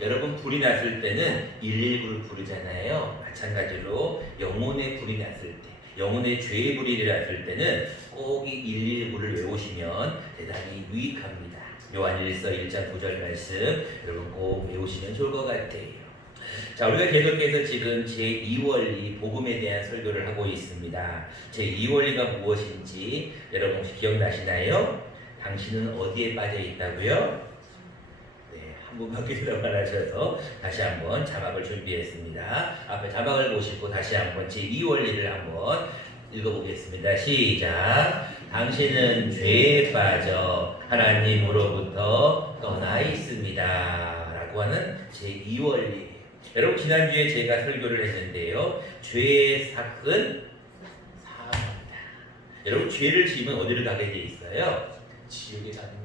여러분 불이 났을 때는 119를 부르잖아요. 마찬가지로 영혼의 불이 났을 때, 영혼의 죄의 불이 났을 때는 꼭 이 119를 외우시면 대단히 유익합니다. 요한일서 1장 9절 말씀 여러분 꼭 외우시면 좋을 것 같아요. 자, 우리가 계속해서 지금 제2원리 복음에 대한 설교를 하고 있습니다. 제2원리가 무엇인지 여러분 혹시 기억나시나요? 당신은 어디에 빠져 있다고요? 한 분밖에 대답 안 하셔서 다시 한번 자막을 준비했습니다. 앞에 자막을 보시고 다시 한번 제2원리를 한번 읽어보겠습니다. 시작. 당신은 죄에 빠져 하나님으로부터 떠나 있습니다. 라고 하는 제2원리. 여러분 지난주에 제가 설교를 했는데요. 죄의 삭은 사망이다. 여러분 죄를 지으면 어디를 가게 돼 있어요? 지옥에 가는 거예요.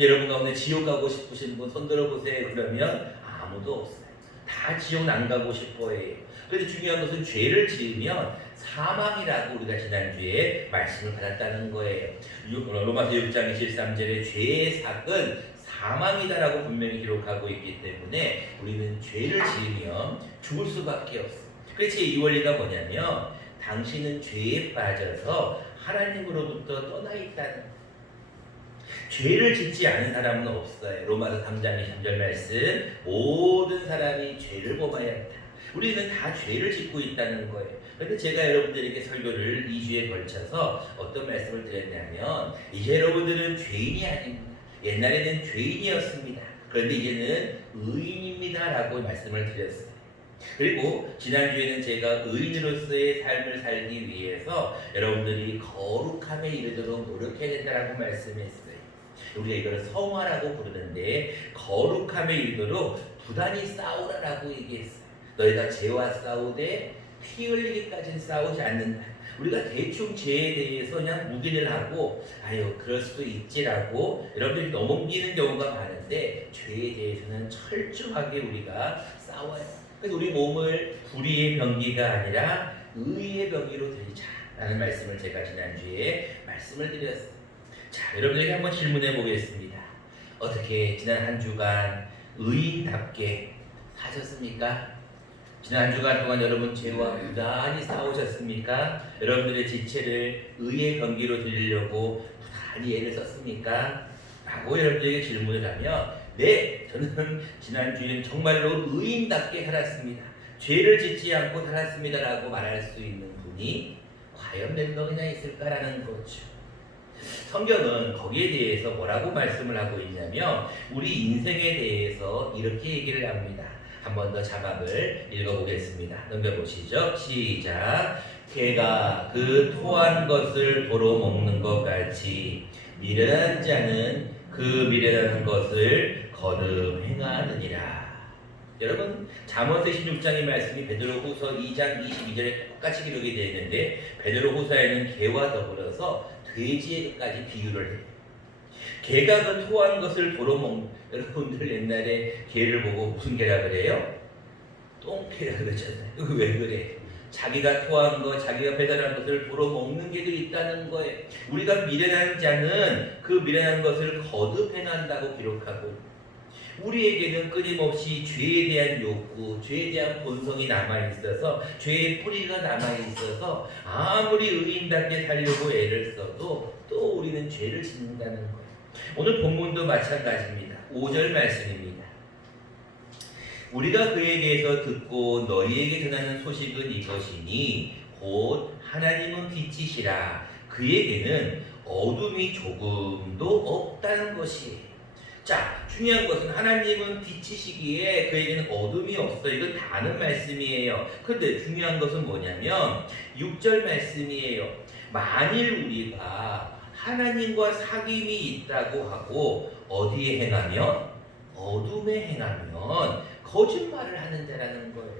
여러분 가운데 지옥 가고 싶으신 분 손 들어보세요. 그러면 아무도 없어요. 다 지옥 안 가고 싶어해요. 그런데 중요한 것은 죄를 지으면 사망이라고 우리가 지난주에 말씀을 받았다는 거예요. 로마서 6장 23절에 죄의 삭은 사망이다라고 분명히 기록하고 있기 때문에 우리는 죄를 지으면 죽을 수밖에 없어요. 그래서 이 원리가 뭐냐면 당신은 죄에 빠져서 하나님으로부터 떠나 있다는 거예요. 죄를 짓지 않은 사람은 없어요. 로마서 3장 23절 말씀 모든 사람이 죄를 범하여 한다. 우리는 다 죄를 짓고 있다는 거예요. 그런데 제가 여러분들에게 설교를 2주에 걸쳐서 어떤 말씀을 드렸냐면 이제 여러분들은 죄인이 아닙니다. 옛날에는 죄인이었습니다. 그런데 이제는 의인입니다 라고 말씀을 드렸어요. 그리고 지난주에는 제가 의인으로서의 삶을 살기 위해서 여러분들이 거룩함에 이르도록 노력해야 된다라고 말씀했어요. 우리가 이걸 성화라고 부르는데 거룩함에 이르도록 부단히 싸우라라고 얘기했어요. 너희가 죄와 싸우되 피 흘리기까지는 싸우지 않는다. 우리가 대충 죄에 대해서 그냥 묵인을 하고 아유 그럴 수도 있지라고 여러분들이 넘기는 경우가 많은데 죄에 대해서는 철저하게 우리가 싸워요. 그래서 우리 몸을 불의의 병기가 아니라 의의 병기로 드리자라는 말씀을 제가 지난주에 말씀을 드렸어요. 자, 여러분에게 한번 질문해 보겠습니다. 어떻게 지난 한 주간 의인답게 사셨습니까? 지난 한 주간 동안 여러분 죄와 부단히 싸우셨습니까? 여러분들의 지체를 의의 병기로 드리려고 부단히 애를 썼습니까? 라고 여러분들에게 질문을 하면 네, 저는 지난주에는 정말로 의인답게 살았습니다. 죄를 짓지 않고 살았습니다 라고 말할 수 있는 분이 과연 몇 명이나 있을까라는 거죠. 성경은 거기에 대해서 뭐라고 말씀을 하고 있냐면 우리 인생에 대해서 이렇게 얘기를 합니다. 한 번 더 자막을 읽어보겠습니다. 넘겨보시죠. 시작. 개가 그 토한 것을 도로 먹는 것 같이 미련한 자는 그 미련한 것을 거듭 행하느니라. 여러분 잠언서 16장의 말씀이 베드로후서 2장 22절에 똑같이 기록이 되어 있는데 베드로후서에는 개와 더불어서 돼지에까지 비유를 해요. 개가 그 토한 것을 도로 먹는, 여러분들 옛날에 개를 보고 무슨 개라 그래요? 똥개라 그러잖아요. 왜 그래? 자기가 토한 거, 자기가 배달한 것을 도로 먹는 개도 있다는 거예요. 우리가 미련한 자는 그 미련한 것을 거듭 행한다고 기록하고 우리에게는 끊임없이 죄에 대한 욕구, 죄에 대한 본성이 남아있어서 죄의 뿌리가 남아있어서 아무리 의인답게 살려고 애를 써도 또 우리는 죄를 짓는다는 거예요. 오늘 본문도 마찬가지입니다. 5절 말씀입니다. 우리가 그에게서 듣고 너희에게 전하는 소식은 이것이니 곧 하나님은 빛이시라 그에게는 어둠이 조금도 없다는 것이에요. 자, 중요한 것은 하나님은 빛이시기에 그에게는 어둠이 없어. 이건 다 아는 말씀이에요. 그런데 중요한 것은 뭐냐면 6절 말씀이에요. 만일 우리가 하나님과 사귐이 있다고 하고 어디에 행하면? 어둠에 행하면 거짓말을 하는 자라는 거예요.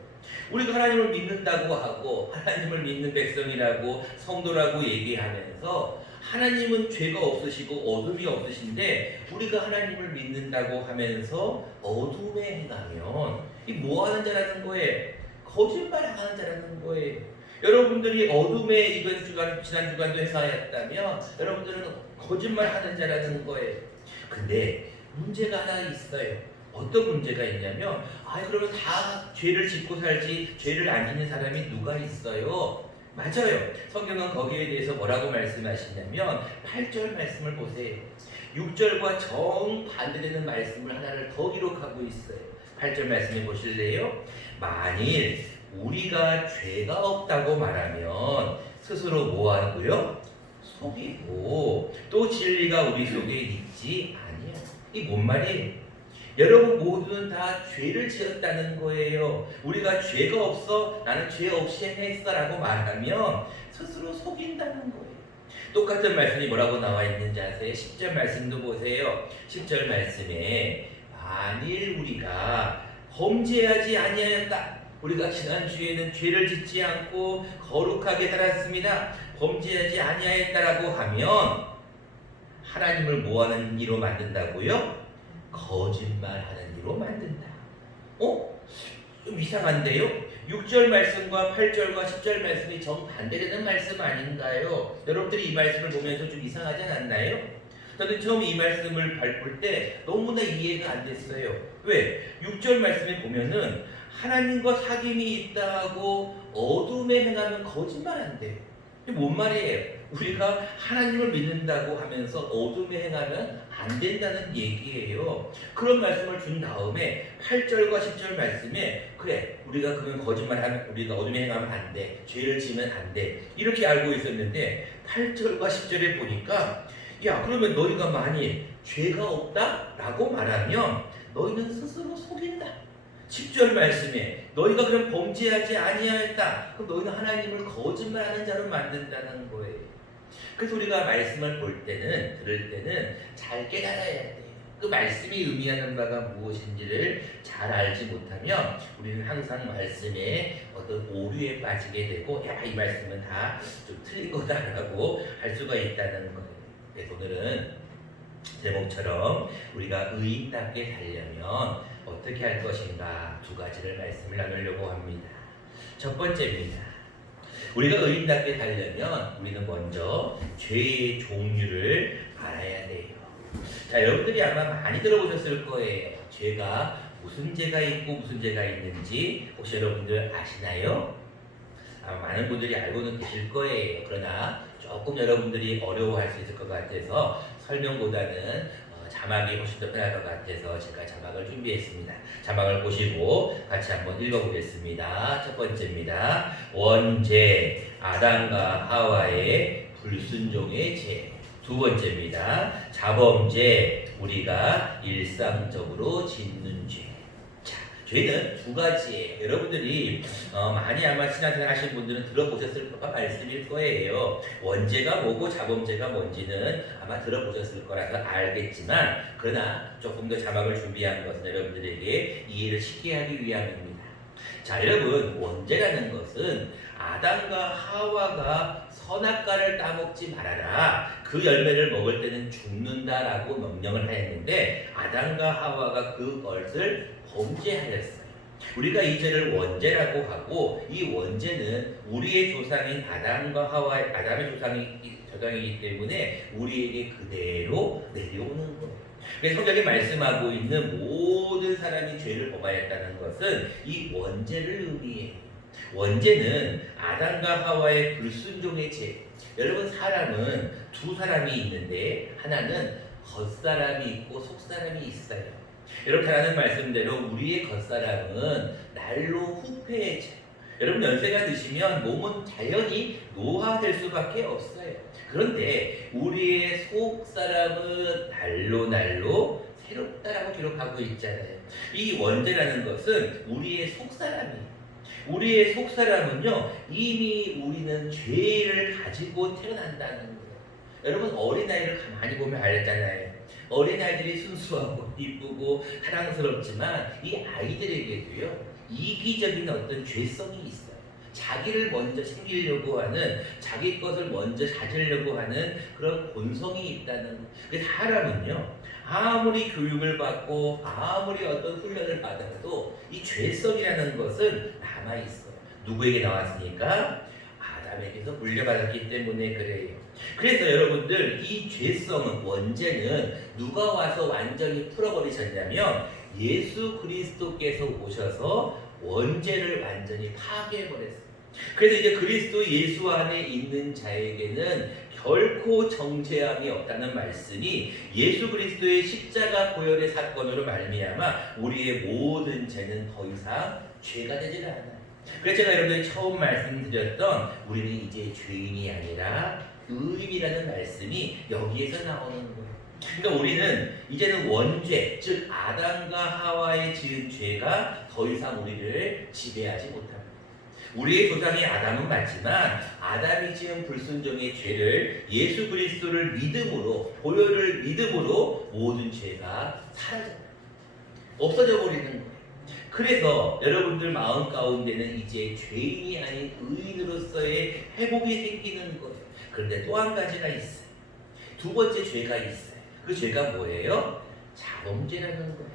우리가 하나님을 믿는다고 하고 하나님을 믿는 백성이라고 성도라고 얘기하면서 하나님은 죄가 없으시고 어둠이 없으신데 우리가 하나님을 믿는다고 하면서 어둠에 행하면 이 뭐 하는 자라는 거예요? 거짓말하는 자라는 거예요. 여러분들이 어둠에 이번 주간 지난 주간도 행하였다면 여러분들은 거짓말하는 자라는 거예요. 근데 문제가 하나 있어요. 어떤 문제가 있냐면 그러면 다 죄를 짓고 살지 죄를 안 짓는 사람이 누가 있어요? 맞아요. 성경은 거기에 대해서 뭐라고 말씀하시냐면 8절 말씀을 보세요. 6절과 정반대되는 말씀을 하나를 더 기록하고 있어요. 8절 말씀해 보실래요? 만일 우리가 죄가 없다고 말하면 스스로 뭐하고요? 속이고 또 진리가 우리 속에 있지 아니요. 이 뭔 말이에요? 여러분 모두는 다 죄를 지었다는 거예요. 우리가 죄가 없어 나는 죄 없이 행했어 라고 말하면 스스로 속인다는 거예요. 똑같은 말씀이 뭐라고 나와 있는지 아세요? 10절 말씀도 보세요. 10절 말씀에 만일 우리가 범죄하지 아니하였다. 우리가 지난주에는 죄를 짓지 않고 거룩하게 살았습니다. 범죄하지 아니하였다라고 하면 하나님을 뭐하는 이로 만든다고요? 거짓말하는 이로 만든다. 좀 이상한데요? 6절 말씀과 8절과 10절 말씀이 정반대되는 말씀 아닌가요? 여러분들이 이 말씀을 보면서 좀 이상하지 않았나요? 저는 처음 이 말씀을 볼 때 너무나 이해가 안 됐어요. 왜? 6절 말씀에 보면은 하나님과 사귐이 있다고 어둠에 행하면 거짓말한대요. 이게 뭔 말이에요? 우리가 하나님을 믿는다고 하면서 어둠에 행하면 안 된다는 얘기예요. 그런 말씀을 준 다음에 8절과 10절 말씀에 그래 우리가 그런 거짓말하면 우리가 어둠에 행하면 안 돼. 죄를 지면 안 돼. 이렇게 알고 있었는데 8절과 10절에 보니까 야 그러면 너희가 만일 죄가 없다? 라고 말하면 너희는 스스로 속인다. 10절 말씀에 너희가 그럼 범죄하지 아니하였다. 그럼 너희는 하나님을 거짓말하는 자로 만든다는 거예요. 그래서 우리가 말씀을 볼 때는 들을 때는 잘 깨달아야 돼요. 그 말씀이 의미하는 바가 무엇인지를 잘 알지 못하면 우리는 항상 말씀에 어떤 오류에 빠지게 되고 야 이 말씀은 다 좀 틀린 거다라고 할 수가 있다는 거예요. 그래서 오늘은 제목처럼 우리가 의인답게 살려면 어떻게 할 것인가 두 가지를 말씀을 나누려고 합니다. 첫 번째입니다. 우리가 의인답게 살려면 우리는 먼저 죄의 종류를 알아야 돼요. 자, 여러분들이 아마 많이 들어보셨을 거예요. 죄가 무슨 죄가 있고 무슨 죄가 있는지 혹시 여러분들 아시나요? 많은 분들이 알고는 계실 거예요. 그러나 조금 여러분들이 어려워할 수 있을 것 같아서 설명보다는 자막이 훨씬 더 편할 것 같아서 제가 자막을 준비했습니다. 자막을 보시고 같이 한번 읽어보겠습니다. 첫 번째입니다. 원죄, 아담과 하와의 불순종의 죄. 두 번째입니다. 자범죄, 우리가 일상적으로 짓는 죄. 자, 죄는 두 가지예요. 여러분들이 많이 아마 신앙생활 하신 분들은 들어보셨을 말씀일 거예요. 원죄가 뭐고 자범죄가 뭔지는 아마 들어보셨을 거라서 알겠지만 그러나 조금 더 자막을 준비한 것은 여러분들에게 이해를 쉽게 하기 위함입니다. 자, 여러분 원죄라는 것은 아담과 하와가 선악과를 따먹지 말아라. 그 열매를 먹을 때는 죽는다라고 명령을 하였는데 아담과 하와가 그것을 범죄하였어요. 우리가 이 죄를 원죄라고 하고 이 원죄는 우리의 조상인 아담과 하와의 아담의 조상이기 때문에 우리에게 그대로 내려오는 거예요. 그래서 성경이 말씀하고 있는 모든 사람이 죄를 범하였다는 것은 이 원죄를 의미해요. 원죄는 아담과 하와의 불순종의 죄. 여러분 사람은 두 사람이 있는데 하나는 겉사람이 있고 속사람이 있어요. 여러분 잘 아는 말씀대로 우리의 겉사람은 날로 후패해져요. 여러분 연세가 드시면 몸은 자연히 노화될 수밖에 없어요. 그런데 우리의 속사람은 날로 새롭다라고 기록하고 있잖아요. 이 원죄라는 것은 우리의 속사람이에요. 우리의 속사람은요 이미 우리는 죄를 가지고 태어난다는 거예요. 여러분 어린아이를 가만히 보면 알잖아요. 어린아이들이 순수하고 이쁘고 사랑스럽지만 이 아이들에게도요 이기적인 어떤 죄성이 있어요. 자기를 먼저 챙기려고 하는 자기 것을 먼저 가지려고 하는 그런 본성이 있다는 거예요. 그래서 사람은요 아무리 교육을 받고 아무리 어떤 훈련을 받아도 이 죄성이라는 것은 남아있어요. 누구에게 나왔으니까? 아담에게서 물려받았기 때문에 그래요. 그래서 여러분들 이 죄성은 원죄는 누가 와서 완전히 풀어버리셨냐면 예수 그리스도께서 오셔서 원죄를 완전히 파괴해버렸어요. 그래서 이제 그리스도 예수 안에 있는 자에게는 결코 정죄함이 없다는 말씀이 예수 그리스도의 십자가 보혈의 사건으로 말미암아 우리의 모든 죄는 더 이상 죄가 되질 않아요. 그래서 제가 여러분들 처음 말씀드렸던 우리는 이제 죄인이 아니라 의인이라는 말씀이 여기에서 나오는 거예요. 그러니까 우리는 이제는 원죄, 즉 아담과 하와의 지은 죄가 더 이상 우리를 지배하지 못합니다. 우리의 조상이 아담은 맞지만 아담이 지은 불순종의 죄를 예수 그리스도를 믿음으로, 보혈을 믿음으로 모든 죄가 사라져요. 없어져 버리는 거예요. 그래서 여러분들 마음 가운데는 이제 죄인이 아닌 의인으로서의 회복이 생기는 거예요. 그런데 또 한 가지가 있어요. 두 번째 죄가 있어요. 그 죄가 뭐예요? 자범죄라는 거예요.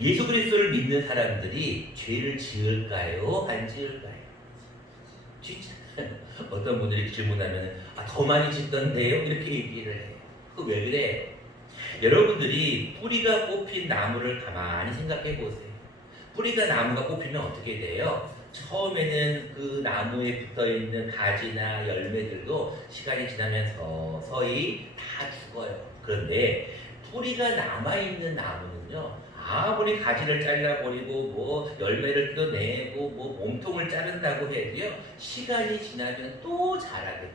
예수 그리스도를 믿는 사람들이 죄를 지을까요? 안 지을까요? 진짜 어떤 분들이 질문하면 더 많이 짓던데요? 이렇게 얘기를 해요. 그 왜 그래요? 여러분들이 뿌리가 뽑힌 나무를 가만히 생각해 보세요. 뿌리가 나무가 뽑히면 어떻게 돼요? 처음에는 그 나무에 붙어있는 가지나 열매들도 시간이 지나면서 서서히 다 죽어요. 그런데 뿌리가 남아있는 나무는요, 아무리 가지를 잘라버리고 뭐 열매를 뜯어내고 뭐 몸통을 자른다고 해도요, 시간이 지나면 또 자라거든요.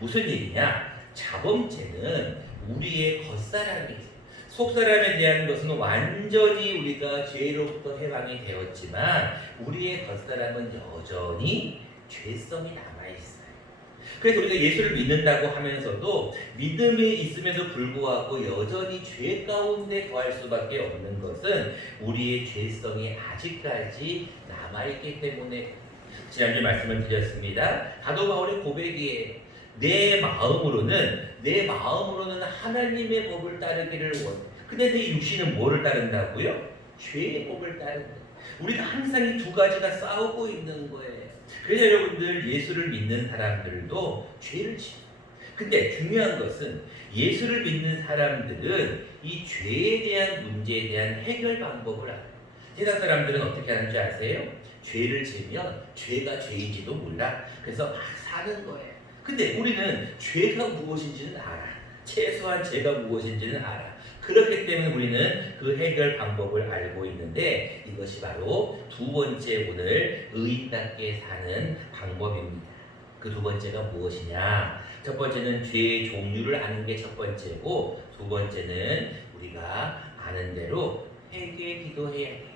무슨 얘기냐? 자범죄는 우리의 겉사람이에요. 속사람에 대한 것은 완전히 우리가 죄로부터 해방이 되었지만 우리의 겉사람은 여전히 죄성이 남아있어요. 그래서 우리가 예수를 믿는다고 하면서도 믿음에 있음에도 불구하고 여전히 죄 가운데 거할 수밖에 없는 것은 우리의 죄성이 아직까지 남아있기 때문에. 지난주에 말씀을 드렸습니다. 사도 바울의 고백이에요. 내 마음으로는 하나님의 법을 따르기를 원해. 근데 내 육신은 뭐를 따른다고요? 죄의 법을 따른다. 우리가 항상 이 두 가지가 싸우고 있는 거예요. 그래서 여러분들 예수를 믿는 사람들도 죄를 지어요. 근데 중요한 것은 예수를 믿는 사람들은 이 죄에 대한 문제에 대한 해결 방법을 알아요. 세상 사람들은 어떻게 하는지 아세요? 죄를 지으면 죄가 죄인지도 몰라. 그래서 막 사는 거예요. 근데 우리는 죄가 무엇인지는 알아. 최소한 죄가 무엇인지는 알아. 그렇기 때문에 우리는 그 해결 방법을 알고 있는데 이것이 바로 두 번째 오늘 의인답게 사는 방법입니다. 그 두 번째가 무엇이냐? 첫 번째는 죄의 종류를 아는 게 첫 번째고, 두 번째는 우리가 아는 대로 회개 기도해야 돼요.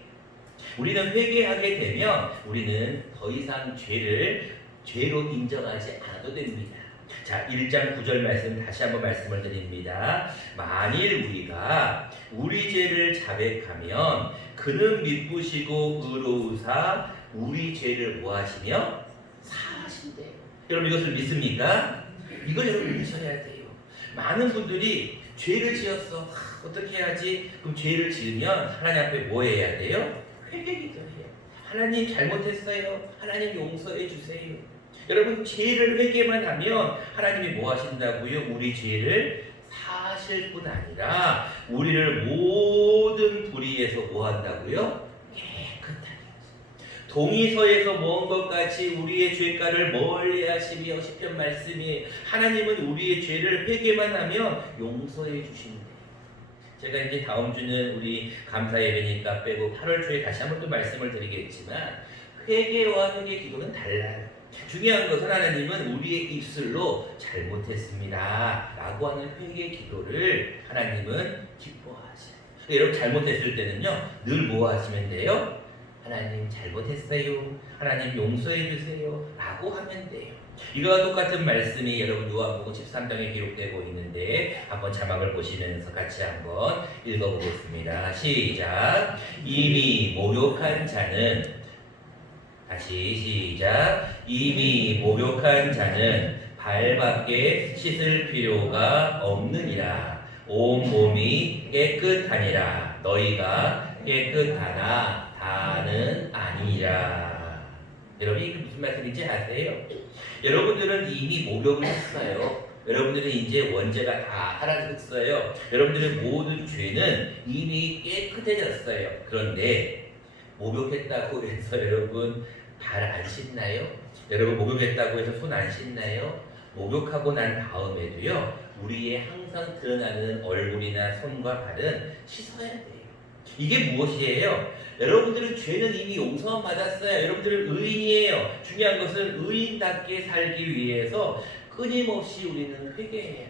우리는 회개하게 되면 우리는 더 이상 죄로 인정하지 않아도 됩니다. 자, 1장 9절 말씀 다시 한번 말씀을 드립니다. 만일 우리가 우리 죄를 자백하면 그는 미쁘시고 의로우사 우리 죄를 뭐하시며 사하신대요. 여러분 이것을 믿습니까? 이걸 여러분 믿으셔야 돼요. 많은 분들이 죄를 지었어. 어떻게 해야지? 그럼 죄를 지으면 하나님 앞에 뭐 해야 돼요? 회개 기도해요. 하나님 잘못했어요. 하나님 용서해 주세요. 여러분 죄를 회개만 하면 하나님이 뭐 하신다고요? 우리 죄를 사하실 뿐 아니라 우리를 모든 불의에서 뭐 한다고요? 깨끗하게. 동이서에서 모은 것 같이 우리의 죄가를 멀리 하시며 시편 말씀이 하나님은 우리의 죄를 회개만 하면 용서해 주신대요. 제가 이제 다음 주는 우리 감사 예배니까 빼고 8월 초에 다시 한번 또 말씀을 드리겠지만 회개와 회개 기도는 달라요. 중요한 것은 하나님은 우리의 입술로 잘못했습니다 라고 하는 회개 기도를 하나님은 기뻐하셔요. 여러분 잘못했을 때는요 늘 뭐 하시면 돼요? 하나님 잘못했어요. 하나님 용서해 주세요 라고 하면 돼요. 이거와 똑같은 말씀이 여러분 요한복음 13장에 기록되고 있는데 한번 자막을 보시면서 같이 한번 읽어보겠습니다. 시작. 이미 모욕한 자는 다시 시작. 이미 모욕한 자는 발밖에 씻을 필요가 없느니라. 온 몸이 깨끗하니라. 너희가 깨끗하나 다는 아니라. 여러분 이게 무슨 말씀인지 아세요? 여러분들은 이미 목욕을 했어요. 여러분들은 이제 원죄가 다 사라졌어요. 여러분들의 모든 죄는 이미 깨끗해졌어요. 그런데 목욕했다고 해서 여러분 발 안 씻나요? 여러분 목욕했다고 해서 손 안 씻나요? 목욕하고 난 다음에도요, 우리의 항상 드러나는 얼굴이나 손과 발은 씻어야 돼요. 이게 무엇이에요? 여러분들은 죄는 이미 용서만 받았어요. 여러분들은 의인이에요. 중요한 것은 의인답게 살기 위해서 끊임없이 우리는 회개해요.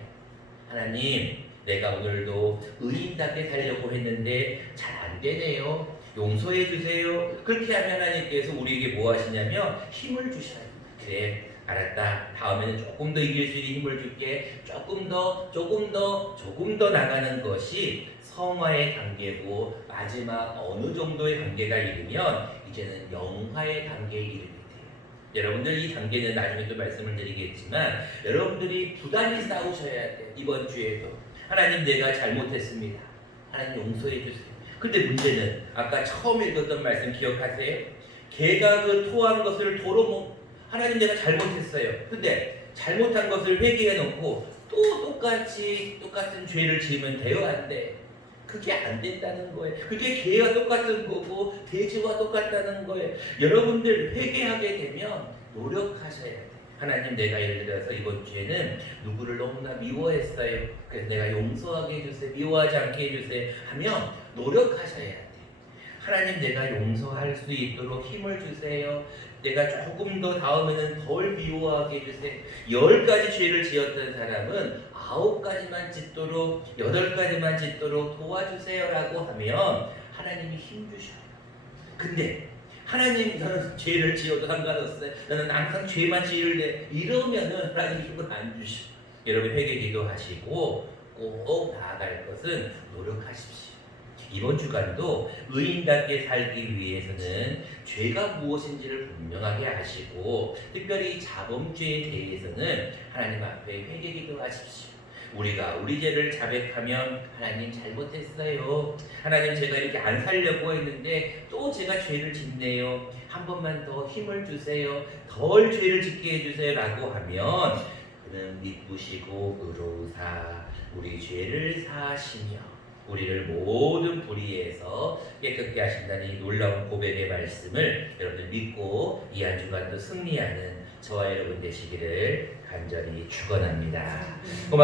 하나님, 내가 오늘도 의인답게 살려고 했는데 잘 안 되네요. 용서해 주세요. 그렇게 하면 하나님께서 우리에게 뭐 하시냐면 힘을 주셔요. 그래, 알았다. 다음에는 조금 더 이길 수 있는 힘을 줄게. 조금 더 나가는 것이 성화의 단계고, 마지막 어느 정도의 단계가 이르면 이제는 영화의 단계에 이르게 돼요. 여러분들 이 단계는 나중에 또 말씀을 드리겠지만, 여러분들이 부단히 싸우셔야 돼요. 이번 주에도 하나님, 내가 잘못했습니다. 하나님 용서해 주세요. 근데 문제는 아까 처음 읽었던 말씀 기억하세요? 개가 그 토한 것을 도로 하나님, 내가 잘못했어요. 근데 잘못한 것을 회개해 놓고 또 똑같은 죄를 지으면 돼요? 안 돼? 그게 안 된다는 거예요. 그게 개와 똑같은 거고 돼지와 똑같다는 거예요. 여러분들 회개하게 되면 노력하셔야 돼요. 하나님, 내가 예를 들어서 이번 주에는 누구를 너무나 미워했어요. 그래서 내가 용서하게 해주세요. 미워하지 않게 해주세요. 하면 노력하셔야 돼요. 하나님, 내가 용서할 수 있도록 힘을 주세요. 내가 조금 더 다음에는 덜 미워하게 해주세요. 10가지 죄를 지었던 사람은 9가지만 짓도록, 8가지만 짓도록 도와주세요 라고 하면 하나님이 힘 주셔요. 근데 하나님, 저는 죄를 지어도 상관없어요. 나는 항상 죄만 지을래. 이러면은 하나님 힘을 안 주셔. 여러분 회개 기도하시고 꼭 나아갈 것은 노력하십시오. 이번 주간도 의인답게 살기 위해서는 죄가 무엇인지를 분명하게 아시고, 특별히 자범죄에 대해서는 하나님 앞에 회개 기도하십시오. 우리가 우리 죄를 자백하면, 하나님 잘못했어요. 하나님, 제가 이렇게 안 살려고 했는데 또 제가 죄를 짓네요. 한 번만 더 힘을 주세요. 덜 죄를 짓게 해주세요 라고 하면, 그는 미쁘시고 의로우사 우리 죄를 사하시며 우리를 모든 불의에서 깨끗게 하신다는 이 놀라운 고백의 말씀을 여러분들 믿고 이 한 주간도 승리하는 저와 여러분 되시기를 간절히 축원합니다. 고맙습니다.